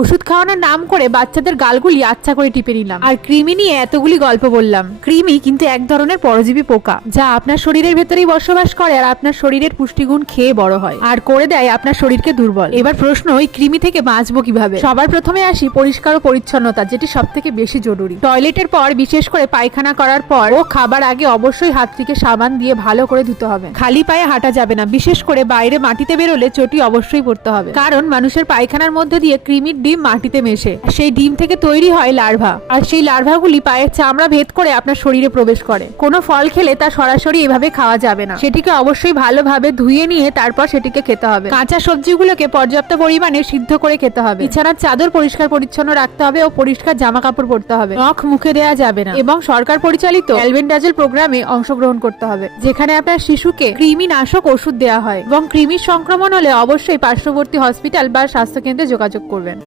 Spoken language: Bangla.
ওষুধ খাওয়ানোর নাম করে বাচ্চাদের গালগুলি আচ্ছা করে টিপে নিলাম, আর কৃমি নিয়ে এতগুলি গল্প বললাম। কৃমি কিন্তু এক ধরনের পরজীবী পোকা, যা আপনার শরীরের ভেতরেই বসবাস করে আর আপনার শরীরের পুষ্টিগুণ খেয়ে বড় হয় আর করে দেয় আপনার শরীরকে দুর্বল। এবার প্রশ্ন, ওই কৃমি থেকে বাঁচবো কিভাবে? সবার প্রথমে আসি পরিষ্কার ও পরিচ্ছন্নতা, যেটি সব থেকে বেশি জরুরি। টয়লেটের পর, বিশেষ করে পায়খানা করার পর ও খাবার আগে অবশ্যই হাতটিকে সাবান দিয়ে ভালো করে ধুতে হবে। খালি পায়ে হাঁটা যাবে না, বিশেষ করে বাইরে মাটিতে বেরোলে চটি অবশ্যই পরতে হবে, কারণ মানুষের পায়খানার মধ্যে দিয়ে কৃমির ডিম মাটিতে মেশে, সেই ডিম থেকে তৈরি হয় লার্ভা, আর সেই লার্ভাগুলি পায়ের চামড়া ভেদ করে আপনার শরীরে প্রবেশ করে। কোনো ফল খেলে তা সরাসরি এভাবে খাওয়া যাবে না, সেটিকে অবশ্যই ভালোভাবে ধুয়ে নিয়ে তারপর সেটিকে খেতে হবে। কাঁচা সবজিগুলোকে পর্যাপ্ত পরিমাণে সিদ্ধ করে খেতে হবে। বিছানার চাদর পরিষ্কার পরিচ্ছন্ন রাখতে হবে ও পরিষ্কার জামা কাপড় পরতে হবে। নখ মুখে দেওয়া যাবে না এবং সরকার পরিচালিত অ্যালবেন্ডাজল প্রোগ্রামে অংশগ্রহণ করতে হবে, যেখানে আপনার শিশুকে কৃমিনাশক ওষুধ দেওয়া হয়, এবং কৃমির সংক্রমণ হলে অবশ্যই পার্শ্ববর্তী হসপিটাল বা স্বাস্থ্যকেন্দ্রে যোগাযোগ করবেন।